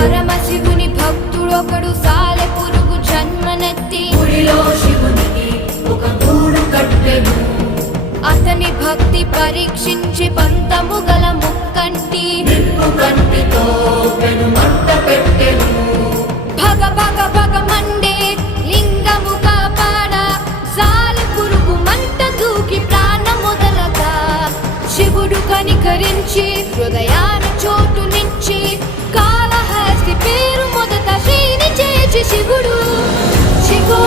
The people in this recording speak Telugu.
పరమశివుని భక్తుడొకడు సాలె పురుగు జన్మనెత్తి గుడిలో శివునికి ఒక గూడు కట్టెను. అతని భక్తి పరీక్షించి పంతము గల ముక్కంటి నిప్పు కంటితో పెను మంట పెట్టెను. భగ భగ భగ మండే లింగము కాపాడ సాలె పురుగు మంట దూకి ప్రాణముదలగా శివుడు కనికరించి హృదయాన చోటునిచ్చి కాళహస్తి పేరు మొదట శ్రీని చేర్చి శివుడు శివో